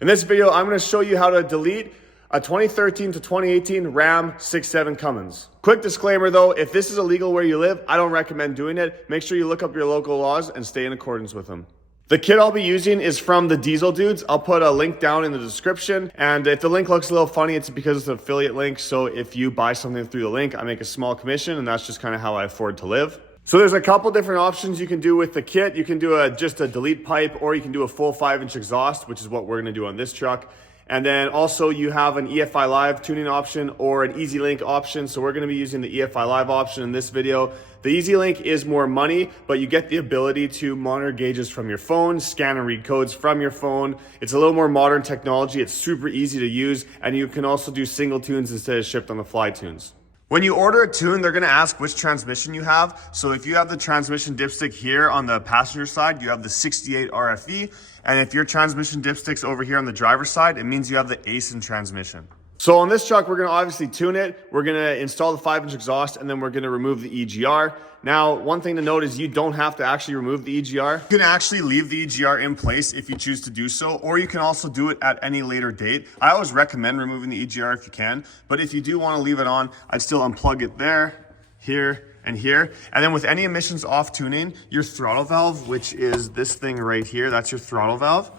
In this video, I'm going to show you how to delete a 2013 to 2018 Ram 6.7 Cummins. Quick disclaimer though, if this is illegal where you live, I don't recommend doing it. Make sure you look up your local laws and stay in accordance with them. The kit I'll be using is from the Diesel Dudes. I'll put a link down in the description. And if the link looks a little funny, it's because it's an affiliate link. So if you buy something through the link, I make a small commission, and that's just kind of how I afford to live. So there's a couple different options you can do with the kit. You can do just a delete pipe, or you can do a full 5-inch exhaust, which is what we're gonna do on this truck. And then also you have an EFI Live tuning option or an Easy Link option. So we're gonna be using the EFI Live option in this video. The Easy Link is more money, but you get the ability to monitor gauges from your phone, scan and read codes from your phone. It's a little more modern technology. It's super easy to use, and you can also do single tunes instead of shipped on the fly tunes. When you order a tune, they're gonna ask which transmission you have. So if you have the transmission dipstick here on the passenger side, you have the 68 RFE. And if your transmission dipstick's over here on the driver's side, it means you have the ASIN transmission. So on this truck, we're gonna obviously tune it. We're gonna install the 5-inch exhaust, and then we're gonna remove the EGR. Now, one thing to note is you don't have to actually remove the EGR. You can actually leave the EGR in place if you choose to do so, or you can also do it at any later date. I always recommend removing the EGR if you can, but if you do wanna leave it on, I'd still unplug it there, here, and here. And then with any emissions off tuning, your throttle valve, which is this thing right here, that's your throttle valve.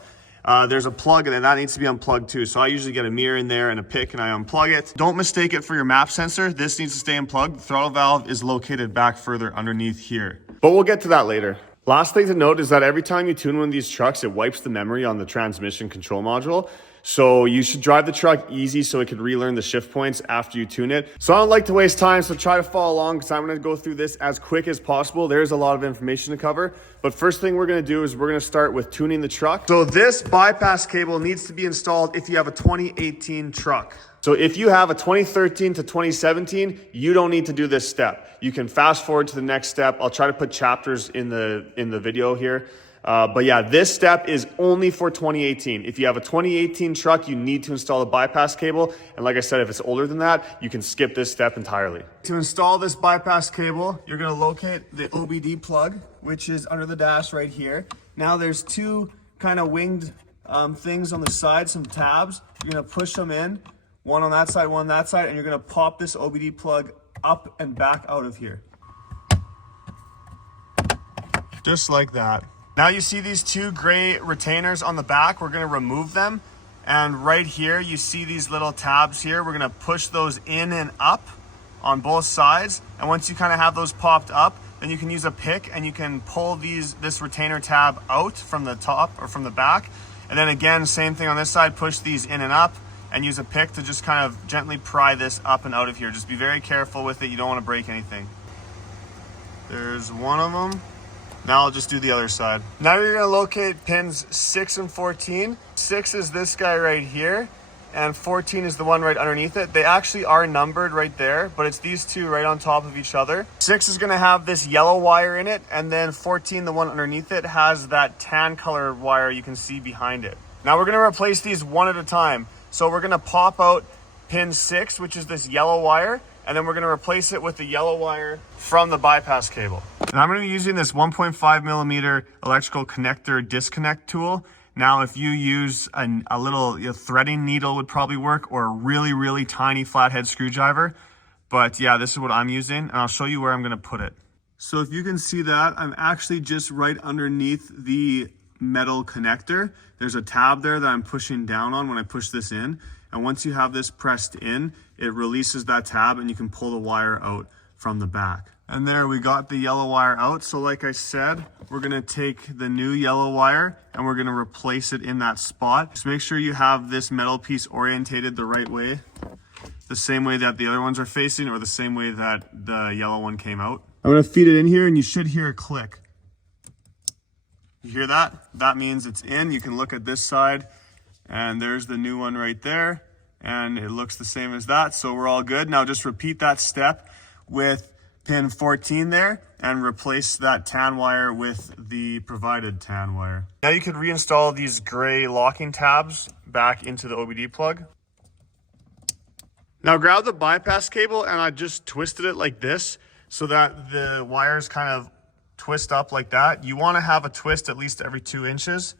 There's a plug, and then that needs to be unplugged too. So I usually get a mirror in there and a pick, and I unplug it. Don't mistake it for your map sensor. This needs to stay unplugged. The throttle valve is located back further underneath here. But we'll get to that later. Last thing to note is that every time you tune one of these trucks, it wipes the memory on the transmission control module. So you should drive the truck easy so it can relearn the shift points after you tune it. So I don't like to waste time, so try to follow along because I'm gonna go through this as quick as possible. There's a lot of information to cover. But first thing we're gonna do is we're gonna start with tuning the truck. So this bypass cable needs to be installed if you have a 2018 truck. So if you have a 2013 to 2017, you don't need to do this step. You can fast forward to the next step. I'll try to put chapters in the video here. But yeah, this step is only for 2018. If you have a 2018 truck, you need to install a bypass cable. And like I said, if it's older than that, you can skip this step entirely. To install this bypass cable, you're gonna locate the OBD plug, which is under the dash right here. Now there's two kind of winged things on the side, some tabs. You're gonna push them in, one on that side, one on that side, and you're gonna pop this OBD plug up and back out of here. Just like that. Now you see these two gray retainers on the back. We're gonna remove them. And right here, you see these little tabs here. We're gonna push those in and up on both sides. And once you kind of have those popped up, then you can use a pick and you can pull this retainer tab out from the top or from the back. And then again, same thing on this side, push these in and up and use a pick to just kind of gently pry this up and out of here. Just be very careful with it. You don't wanna break anything. There's one of them. Now I'll just do the other side. Now you're gonna locate pins 6 and 14. 6 is this guy right here, and 14 is the one right underneath it. They actually are numbered right there, but it's these two right on top of each other. 6 is gonna have this yellow wire in it, and then 14, the one underneath it, has that tan color wire you can see behind it. Now we're gonna replace these one at a time. So we're gonna pop out pin 6, which is this yellow wire, and then we're gonna replace it with the yellow wire from the bypass cable. And I'm gonna be using this 1.5 millimeter electrical connector disconnect tool. Now, if you use a little threading needle would probably work, or a really, really tiny flathead screwdriver. But yeah, this is what I'm using, and I'll show you where I'm gonna put it. So if you can see that, I'm actually just right underneath the metal connector. There's a tab there that I'm pushing down on when I push this in. And once you have this pressed in, it releases that tab and you can pull the wire out from the back. And there we got the yellow wire out. So like I said, we're gonna take the new yellow wire and we're gonna replace it in that spot. Just make sure you have this metal piece orientated the right way, the same way that the other ones are facing, or the same way that the yellow one came out. I'm gonna feed it in here and you should hear a click. You hear that? That means it's in. You can look at this side and there's the new one right there, and it looks the same as that, so we're all good. Now just repeat that step with pin 14 there and replace that tan wire with the provided tan wire. Now you could reinstall these gray locking tabs back into the OBD plug. Now grab the bypass cable, and I just twisted it like this so that the wires kind of twist up like that. You want to have a twist at least every 2 inches.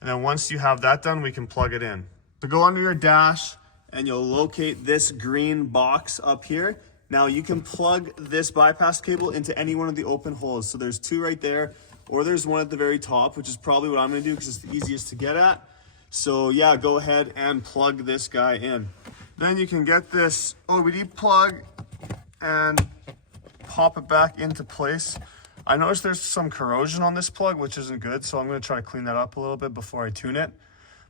And then once you have that done, we can plug it in. So go under your dash and you'll locate this green box up here. Now you can plug this bypass cable into any one of the open holes. So there's 2 right there, or there's one at the very top, which is probably what I'm gonna do because it's the easiest to get at. So yeah, go ahead and plug this guy in. Then you can get this OBD plug and pop it back into place. I noticed there's some corrosion on this plug, which isn't good, so I'm gonna try to clean that up a little bit before I tune it,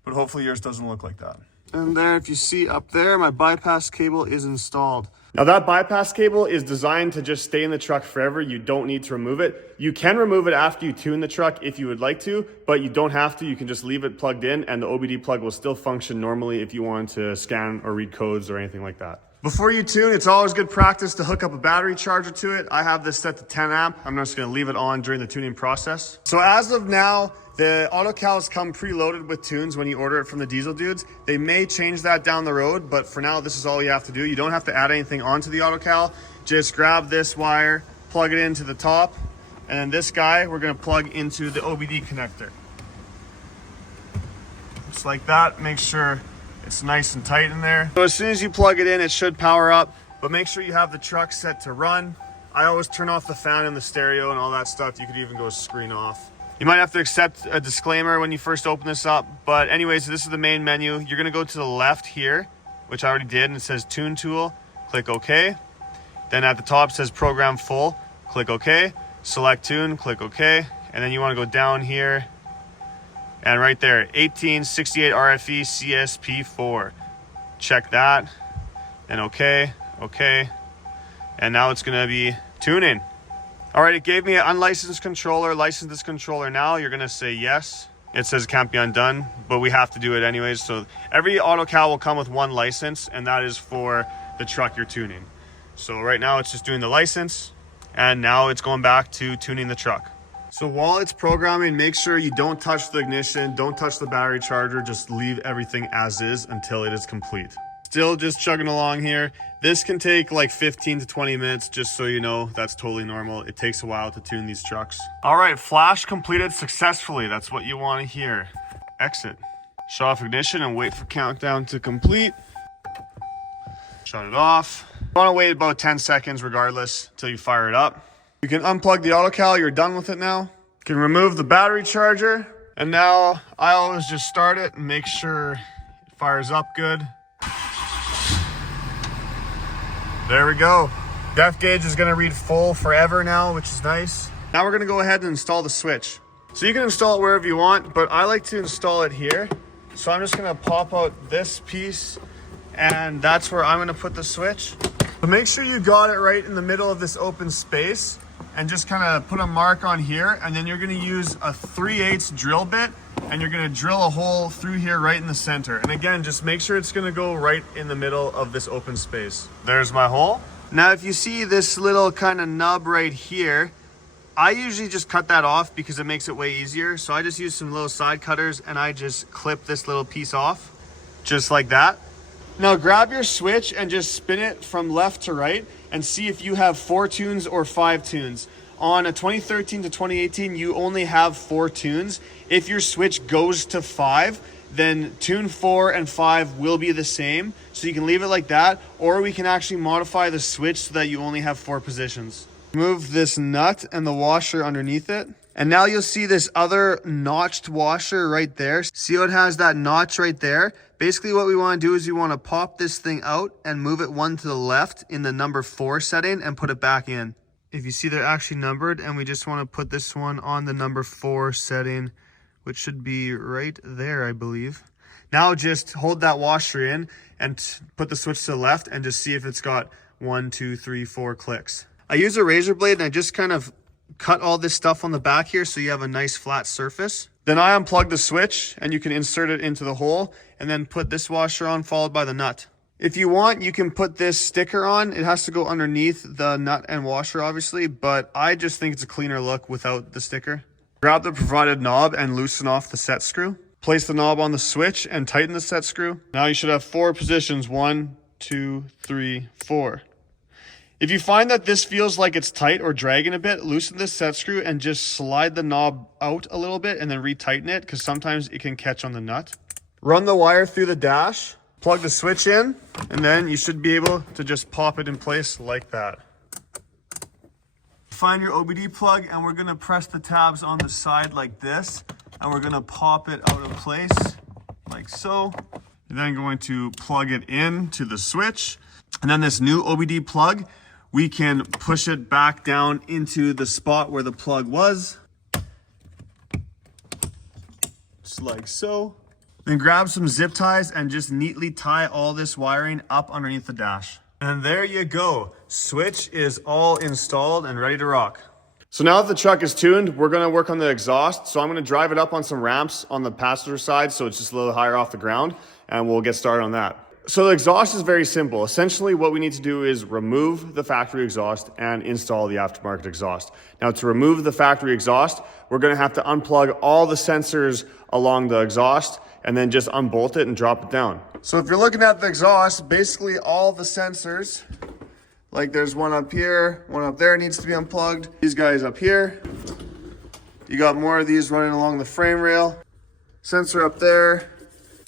but hopefully yours doesn't look like that. And there, if you see up there, my bypass cable is installed. Now that bypass cable is designed to just stay in the truck forever. You don't need to remove it. You can remove it after you tune the truck if you would like to, but you don't have to. You can just leave it plugged in and the OBD plug will still function normally if you want to scan or read codes or anything like that. Before you tune, it's always good practice to hook up a battery charger to it. I have this set to 10 amp. I'm just gonna leave it on during the tuning process. So as of now, the AutoCals come preloaded with tunes when you order it from the Diesel Dudes. They may change that down the road, but for now, this is all you have to do. You don't have to add anything onto the AutoCal. Just grab this wire, plug it into the top, and then this guy, we're gonna plug into the OBD connector. Just like that, make sure it's nice and tight in there. So as soon as you plug it in, it should power up, but make sure you have the truck set to run. I always turn off the fan and the stereo and all that stuff. You could even go screen off. You might have to accept a disclaimer when you first open this up, but anyways, this is the main menu. You're gonna go to the left here, which I already did, and it says Tune Tool, click OK. Then at the top it says Program Full, click OK. Select Tune, click OK. And then you wanna go down here, and right there, 1868 RFE CSP4. Check that, and OK, OK. And now it's gonna be tuning. All right, it gave me an unlicensed controller, license this controller now. You're gonna say yes. It says can't be undone, but we have to do it anyways. So every AutoCal will come with 1 license, and that is for the truck you're tuning. So right now it's just doing the license, and now it's going back to tuning the truck. So while it's programming, make sure you don't touch the ignition, don't touch the battery charger, just leave everything as is until it is complete. Still just chugging along here. This can take like 15 to 20 minutes, just so you know. That's totally normal. It takes a while to tune these trucks. All right, flash completed successfully. That's what you want to hear. Exit. Shut off ignition and wait for countdown to complete. Shut it off. You want to wait about 10 seconds regardless until you fire it up. You can unplug the AutoCal. You're done with it now. You can remove the battery charger. And now I always just start it and make sure it fires up good. There we go. Depth gauge is gonna read full forever now, which is nice. Now we're gonna go ahead and install the switch. So you can install it wherever you want, but I like to install it here. So I'm just gonna pop out this piece, and that's where I'm gonna put the switch. But make sure you got it right in the middle of this open space, and just kind of put a mark on here, and then you're gonna use a 3/8 drill bit, and you're gonna drill a hole through here right in the center. And again, just make sure it's gonna go right in the middle of this open space. There's my hole. Now, if you see this little kind of nub right here, I usually just cut that off because it makes it way easier. So I just use some little side cutters and I just clip this little piece off, just like that. Now grab your switch and just spin it from left to right and see if you have 4 tunes or 5 tunes. On a 2013 to 2018, you only have 4 tunes. If your switch goes to 5, then tune 4 and 5 will be the same. So you can leave it like that, or we can actually modify the switch so that you only have 4 positions. Remove this nut and the washer underneath it. And now you'll see this other notched washer right there. See how it has that notch right there? Basically what we want to do is we want to pop this thing out and move it 1 to the left in the number 4 setting and put it back in. If you see they're actually numbered, and we just want to put this one on the number 4 setting, which should be right there, I believe. Now just hold that washer in and put the switch to the left and just see if it's got 1, 2, 3, 4 clicks. I use a razor blade and I just kind of cut all this stuff on the back here so you have a nice flat surface. Then I unplug the switch and you can insert it into the hole and then put this washer on followed by the nut. If you want, you can put this sticker on. It has to go underneath the nut and washer, obviously, but I just think it's a cleaner look without the sticker. Grab the provided knob and loosen off the set screw. Place the knob on the switch and tighten the set screw. Now you should have 4 positions, 1, 2, 3, 4. If you find that this feels like it's tight or dragging a bit, loosen this set screw and just slide the knob out a little bit and then retighten it, because sometimes it can catch on the nut. Run the wire through the dash, plug the switch in, and then you should be able to just pop it in place like that. Find your OBD plug, and we're gonna press the tabs on the side like this, and we're gonna pop it out of place like so. You're then going to plug it in to the switch, and then this new OBD plug, we can push it back down into the spot where the plug was, just like so. Then grab some zip ties and just neatly tie all this wiring up underneath the dash. And there you go. Switch is all installed and ready to rock. So now that the truck is tuned, we're gonna work on the exhaust. So I'm gonna drive it up on some ramps on the passenger side, so it's just a little higher off the ground, and we'll get started on that. So the exhaust is very simple. Essentially, what we need to do is remove the factory exhaust and install the aftermarket exhaust. Now, to remove the factory exhaust, we're gonna have to unplug all the sensors along the exhaust and then just unbolt it and drop it down. So if you're looking at the exhaust, basically all the sensors, like there's one up here, one up there needs to be unplugged. These guys up here. You got more of these running along the frame rail. Sensor up there.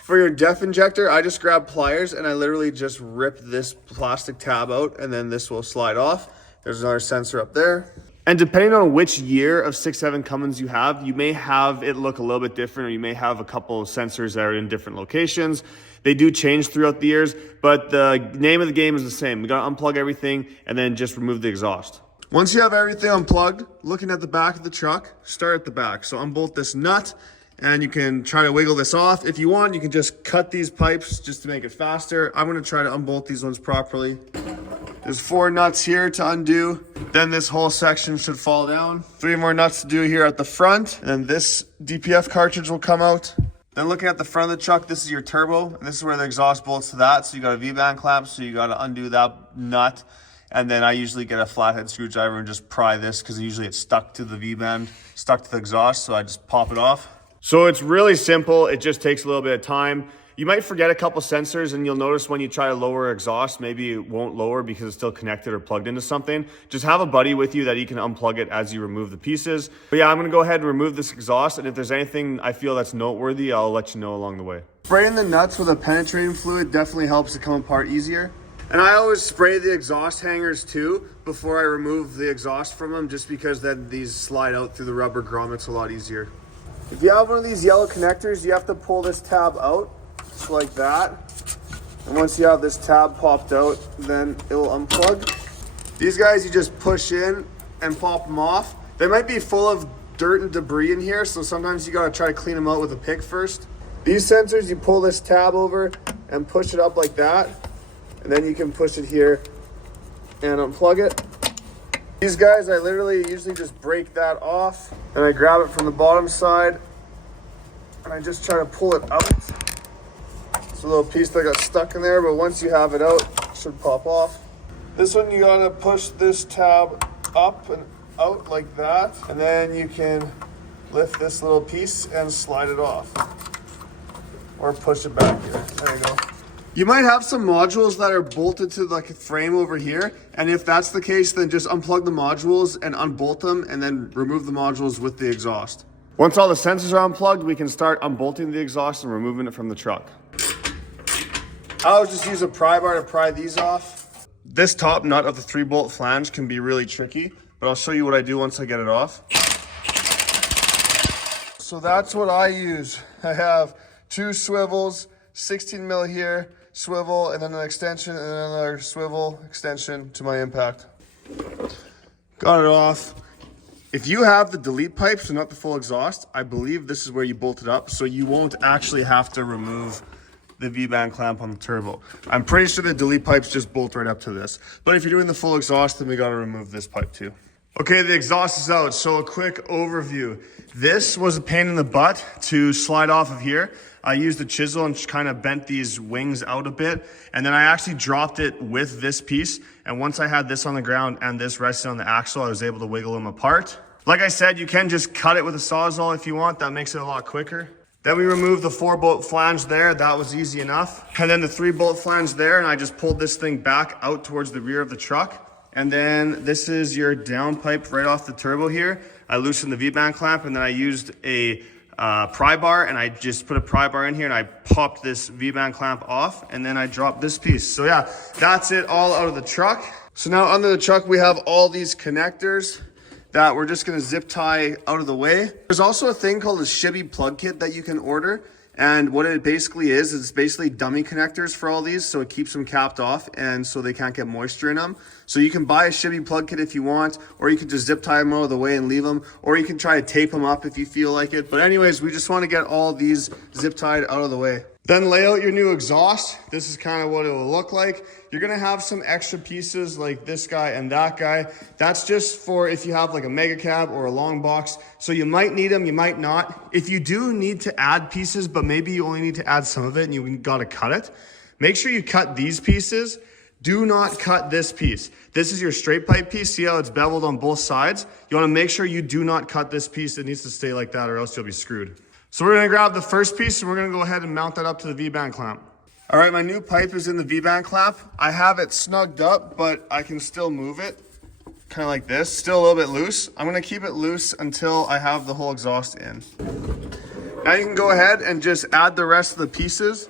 For your def injector, I just grab pliers and I literally just rip this plastic tab out, and then this will slide off. There's another sensor up there. And depending on which year of 6.7 Cummins you have, you may have it look a little bit different, or you may have a couple of sensors that are in different locations. They do change throughout the years, but the name of the game is the same. We gotta unplug everything and then just remove the exhaust. Once you have everything unplugged, looking at the back of the truck, start at the back. So unbolt this nut, and you can try to wiggle this off. If you want, you can just cut these pipes just to make it faster. I'm gonna try to unbolt these ones properly. There's 4 nuts here to undo. Then this whole section should fall down. 3 more nuts to do here at the front. And then this DPF cartridge will come out. Then looking at the front of the truck, this is your turbo. And this is where the exhaust bolts to that. So you got a V-band clamp, so you gotta undo that nut. And then I usually get a flathead screwdriver and just pry this, because usually it's stuck to the V-band, stuck to the exhaust. So I just pop it off. So it's really simple. It just takes a little bit of time. You might forget a couple sensors, and you'll notice when you try to lower exhaust, maybe it won't lower because it's still connected or plugged into something. Just have a buddy with you that you can unplug it as you remove the pieces. But yeah, I'm gonna go ahead and remove this exhaust, and if there's anything I feel that's noteworthy, I'll let you know along the way. Spraying the nuts with a penetrating fluid definitely helps it come apart easier. And I always spray the exhaust hangers too before I remove the exhaust from them, just because then these slide out through the rubber grommets a lot easier. If you have one of these yellow connectors, you have to pull this tab out, just like that. And once you have this tab popped out, then it will unplug. These guys you just push in and pop them off. They might be full of dirt and debris in here, so sometimes you gotta try to clean them out with a pick first. These sensors, you pull this tab over and push it up like that, and then you can push it here and unplug it. These guys, I literally usually just break that off, and I grab it from the bottom side, and I just try to pull it out. It's a little piece that got stuck in there, but once you have it out, it should pop off. This one, you gotta push this tab up and out like that, and then you can lift this little piece and slide it off. Or push it back here. There you go. You might have some modules that are bolted to like a frame over here, and if that's the case, then just unplug the modules and unbolt them, and then remove the modules with the exhaust. Once all the sensors are unplugged, we can start unbolting the exhaust and removing it from the truck. I always just use a pry bar to pry these off. This top nut of the 3-bolt flange can be really tricky, but I'll show you what I do once I get it off. So that's what I use. I have 2 swivels, 16 mil here, swivel, and then an extension, and then another swivel extension to my impact. Got it off. If you have the delete pipes and not the full exhaust, I believe this is where you bolt it up, so you won't actually have to remove the V-band clamp on the turbo. I'm pretty sure the delete pipes just bolt right up to this. But if you're doing the full exhaust, then we gotta remove this pipe too. Okay, the exhaust is out, so a quick overview. This was a pain in the butt to slide off of here. I used a chisel and kind of bent these wings out a bit, and then I actually dropped it with this piece, and once I had this on the ground and this resting on the axle, I was able to wiggle them apart. Like I said, you can just cut it with a Sawzall if you want. That makes it a lot quicker. Then we removed the 4-bolt flange there. That was easy enough. And then the 3-bolt flange there, and I just pulled this thing back out towards the rear of the truck. And then this is your down pipe right off the turbo here. I loosened the V-band clamp, and then I used a pry bar, and I just put a pry bar in here, and I popped this V-band clamp off, and then I dropped this piece. So yeah, that's it all out of the truck. So now under the truck, we have all these connectors that we're just gonna zip tie out of the way. There's also a thing called a shibby plug kit that you can order. And what it basically is, it's basically dummy connectors for all these, so it keeps them capped off and so they can't get moisture in them. So you can buy a shibby plug kit if you want, or you can just zip tie them out of the way and leave them, or you can try to tape them up if you feel like it. But anyways, we just want to get all these zip tied out of the way. Then lay out your new exhaust. This is kind of what it will look like. You're gonna have some extra pieces like this guy and that guy. That's just for if you have like a mega cab or a long box. So you might need them, you might not. If you do need to add pieces, but maybe you only need to add some of it and you gotta cut it, make sure you cut these pieces. Do not cut this piece. This is your straight pipe piece. See how it's beveled on both sides? You wanna make sure you do not cut this piece. It needs to stay like that or else you'll be screwed. So we're gonna grab the first piece and we're gonna go ahead and mount that up to the V-band clamp. All right, my new pipe is in the V-band clamp. I have it snugged up, but I can still move it, kind of like this. Still a little bit loose. I'm gonna keep it loose until I have the whole exhaust in. Now you can go ahead and just add the rest of the pieces,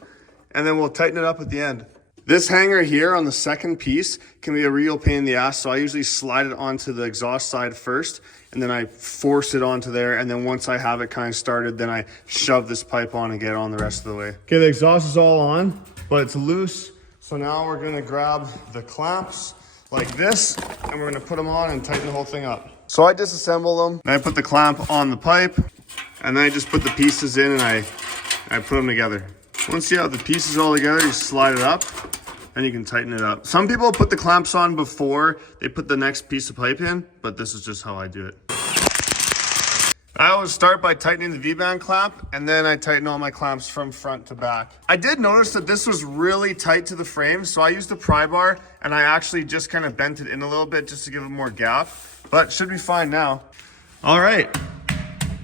and then we'll tighten it up at the end. This hanger here on the second piece can be a real pain in the ass, so I usually slide it onto the exhaust side first, and then I force it onto there, and then once I have it kind of started, then I shove this pipe on and get it on the rest of the way. Okay, the exhaust is all on, but it's loose, so now we're gonna grab the clamps like this, and we're gonna put them on and tighten the whole thing up. So I disassemble them, and I put the clamp on the pipe, and then I just put the pieces in and I put them together. Once you have the pieces all together, you slide it up, and you can tighten it up. Some people put the clamps on before they put the next piece of pipe in, but this is just how I do it. I always start by tightening the V-band clamp, and then I tighten all my clamps from front to back. I did notice that this was really tight to the frame, so I used a pry bar, and I actually just kind of bent it in a little bit just to give it more gap, but it should be fine now. All right,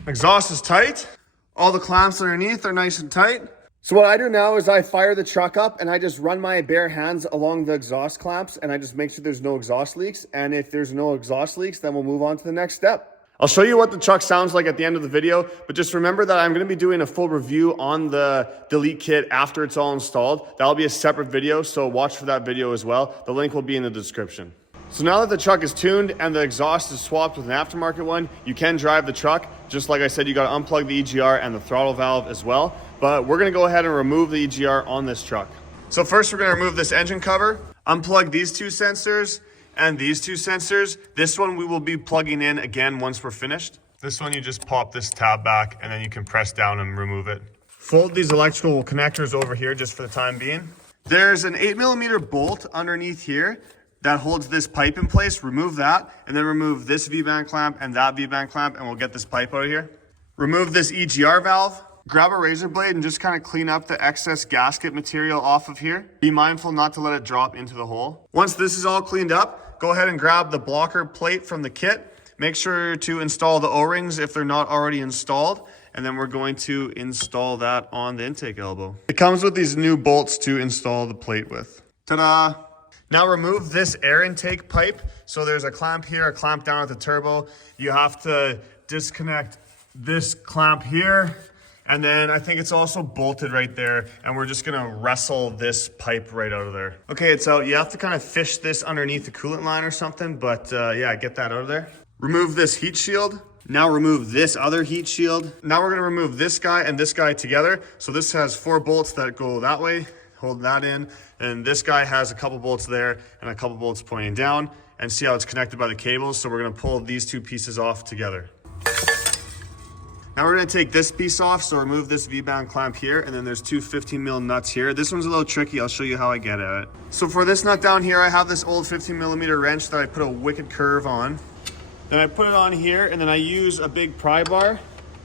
exhaust is tight. All the clamps underneath are nice and tight. So what I do now is I fire the truck up and I just run my bare hands along the exhaust clamps and I just make sure there's no exhaust leaks. And if there's no exhaust leaks, then we'll move on to the next step. I'll show you what the truck sounds like at the end of the video, but just remember that I'm gonna be doing a full review on the delete kit after it's all installed. That'll be a separate video, so watch for that video as well. The link will be in the description. So now that the truck is tuned and the exhaust is swapped with an aftermarket one, you can drive the truck. Just like I said, you gotta unplug the EGR and the throttle valve as well. But we're gonna go ahead and remove the EGR on this truck. So first we're gonna remove this engine cover, unplug these two sensors and these two sensors. This one we will be plugging in again once we're finished. This one you just pop this tab back and then you can press down and remove it. Fold these electrical connectors over here just for the time being. There's an 8mm bolt underneath here that holds this pipe in place. Remove that and then remove this V-band clamp and that V-band clamp and we'll get this pipe out of here. Remove this EGR valve. Grab a razor blade and just kind of clean up the excess gasket material off of here. Be mindful not to let it drop into the hole. Once this is all cleaned up, go ahead and grab the blocker plate from the kit. Make sure to install the O-rings if they're not already installed. And then we're going to install that on the intake elbow. It comes with these new bolts to install the plate with. Ta-da! Now remove this air intake pipe. So there's a clamp here, a clamp down at the turbo. You have to disconnect this clamp here. And then I think it's also bolted right there, and we're just gonna wrestle this pipe right out of there. Okay, it's out. You have to kind of fish this underneath the coolant line or something, but yeah, get that out of there. Remove this heat shield. Now remove this other heat shield. Now we're gonna remove this guy and this guy together. So this has 4 bolts that go that way, hold that in. And this guy has a couple bolts there and a couple bolts pointing down, and see how it's connected by the cables. So we're gonna pull these 2 pieces off together. Now we're gonna take this piece off, so remove this V-band clamp here, and then there's 2 15mm nuts here. This one's a little tricky, I'll show you how I get at it. So for this nut down here, I have this old 15mm wrench that I put a wicked curve on. Then I put it on here, and then I use a big pry bar,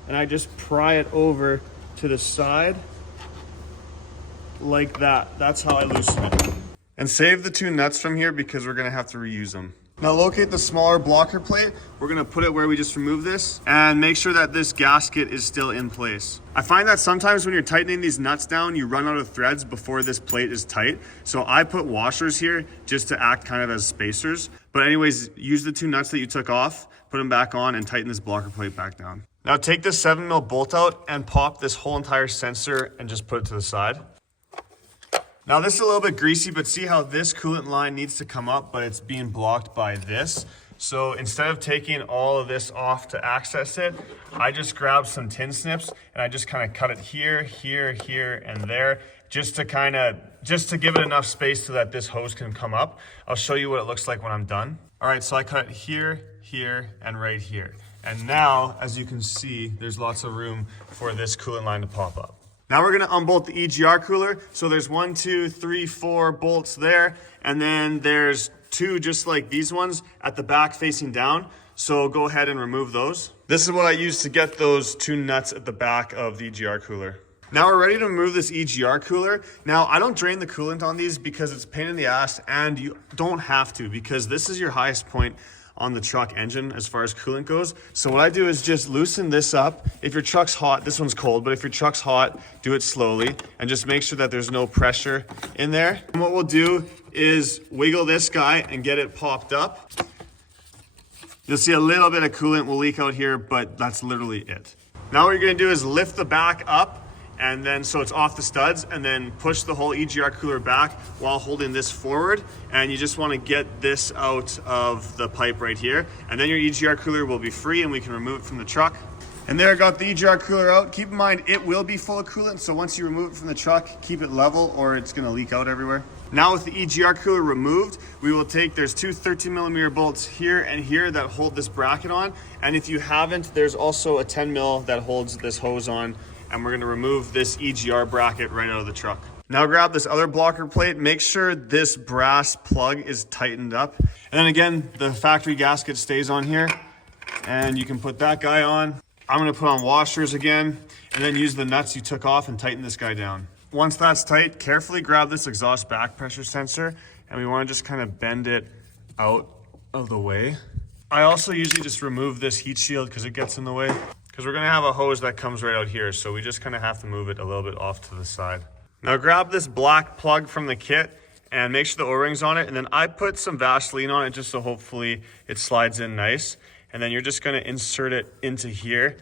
and I just pry it over to the side, like that. That's how I loosen it. And save the 2 nuts from here because we're gonna have to reuse them. Now locate the smaller blocker plate. We're gonna put it where we just removed this and make sure that this gasket is still in place. I find that sometimes when you're tightening these nuts down, you run out of threads before this plate is tight. So I put washers here just to act kind of as spacers. But anyways, use the 2 nuts that you took off, put them back on and tighten this blocker plate back down. Now take this 7mm bolt out and pop this whole entire sensor and just put it to the side. Now this is a little bit greasy, but see how this coolant line needs to come up, but it's being blocked by this. So instead of taking all of this off to access it, I just grabbed some tin snips and I just kind of cut it here, here, here, and there, just to give it enough space so that this hose can come up. I'll show you what it looks like when I'm done. All right, so I cut it here, here, and right here. And now, as you can see, there's lots of room for this coolant line to pop up. Now we're gonna unbolt the EGR cooler. So there's 1, 2, 3, 4 bolts there, and then there's 2 just like these ones at the back facing down. So go ahead and remove those. This is what I used to get those 2 nuts at the back of the EGR cooler. Now we're ready to remove this EGR cooler. Now I don't drain the coolant on these because it's a pain in the ass, and you don't have to, because this is your highest point on the truck engine as far as coolant goes. So what I do is just loosen this up. If your truck's hot, this one's cold, but if your truck's hot, do it slowly and just make sure that there's no pressure in there. And what we'll do is wiggle this guy and get it popped up. You'll see a little bit of coolant will leak out here, but that's literally it. Now what you're gonna do is lift the back up, and then so it's off the studs, and then push the whole EGR cooler back while holding this forward. And you just want to get this out of the pipe right here. And then your EGR cooler will be free and we can remove it from the truck. And there I got the EGR cooler out. Keep in mind, it will be full of coolant. So once you remove it from the truck, keep it level or it's gonna leak out everywhere. Now with the EGR cooler removed, we will take, there's 2 13mm bolts here and here that hold this bracket on. And if you haven't, there's also a 10mm that holds this hose on. And we're gonna remove this EGR bracket right out of the truck. Now grab this other blocker plate, make sure this brass plug is tightened up. And then again, the factory gasket stays on here and you can put that guy on. I'm gonna put on washers again and then use the nuts you took off and tighten this guy down. Once that's tight, carefully grab this exhaust back pressure sensor and we wanna just kind of bend it out of the way. I also usually just remove this heat shield because it gets in the way. Because we're gonna have a hose that comes right out here, so we just kind of have to move it a little bit off to the side. Now grab this black plug from the kit and make sure the O-ring's on it, and then I put some Vaseline on it just so hopefully it slides in nice. And then you're just gonna insert it into here.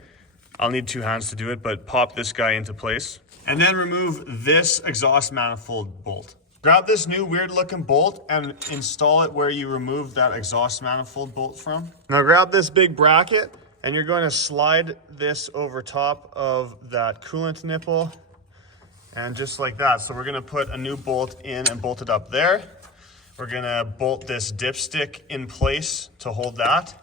I'll need 2 hands to do it, but pop this guy into place. And then remove this exhaust manifold bolt. Grab this new weird looking bolt and install it where you removed that exhaust manifold bolt from. Now grab this big bracket and you're going to slide this over top of that coolant nipple and just like that. So we're going to put a new bolt in and bolt it up there. We're going to bolt this dipstick in place to hold that.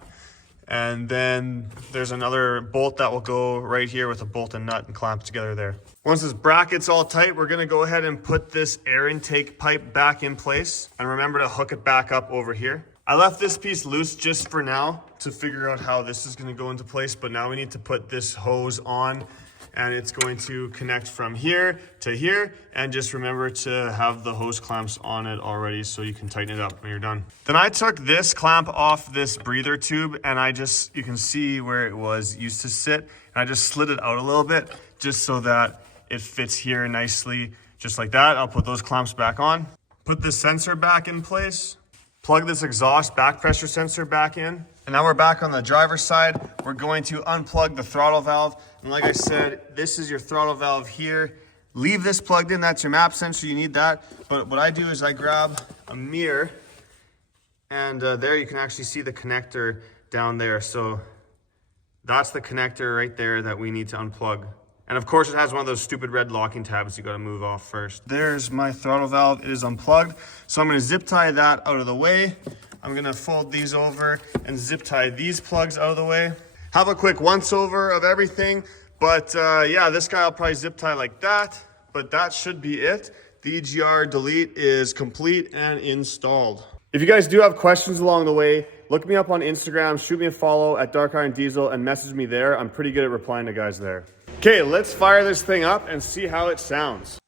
And then there's another bolt that will go right here with a bolt and nut and clamp together there. Once this bracket's all tight, we're gonna go ahead and put this air intake pipe back in place. And remember to hook it back up over here. I left this piece loose just for now to figure out how this is gonna go into place, but now we need to put this hose on and it's going to connect from here to here. And just remember to have the hose clamps on it already so you can tighten it up when you're done. Then I took this clamp off this breather tube and you can see where it used to sit. And I just slid it out a little bit just so that it fits here nicely, just like that. I'll put those clamps back on. Put the sensor back in place. Plug this exhaust back pressure sensor back in. And now we're back on the driver's side. We're going to unplug the throttle valve. And like I said, this is your throttle valve here. Leave this plugged in, that's your map sensor, you need that. But what I do is I grab a mirror and there you can actually see the connector down there. So that's the connector right there that we need to unplug. And of course it has one of those stupid red locking tabs you gotta move off first. There's my throttle valve, it is unplugged. So I'm gonna zip tie that out of the way. I'm gonna fold these over and zip tie these plugs out of the way. Have a quick once over of everything. But yeah, this guy I'll probably zip tie like that, but that should be it. The EGR delete is complete and installed. If you guys do have questions along the way, look me up on Instagram, shoot me a follow at Dark Iron Diesel and message me there. I'm pretty good at replying to guys there. Okay, let's fire this thing up and see how it sounds.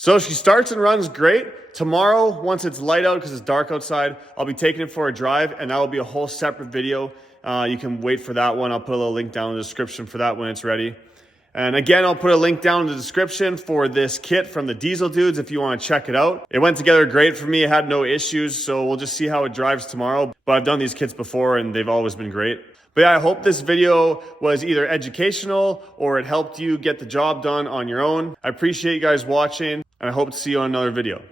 So she starts and runs great. Tomorrow, once it's light out because it's dark outside, I'll be taking it for a drive, and that will be a whole separate video. You can wait for that one. I'll put a little link down in the description for that when it's ready. And again, I'll put a link down in the description for this kit from the Diesel Dudes if you want to check it out. It went together great for me. It had no issues, so we'll just see how it drives tomorrow. But I've done these kits before and they've always been great. But yeah, I hope this video was either educational or it helped you get the job done on your own. I appreciate you guys watching, and I hope to see you on another video.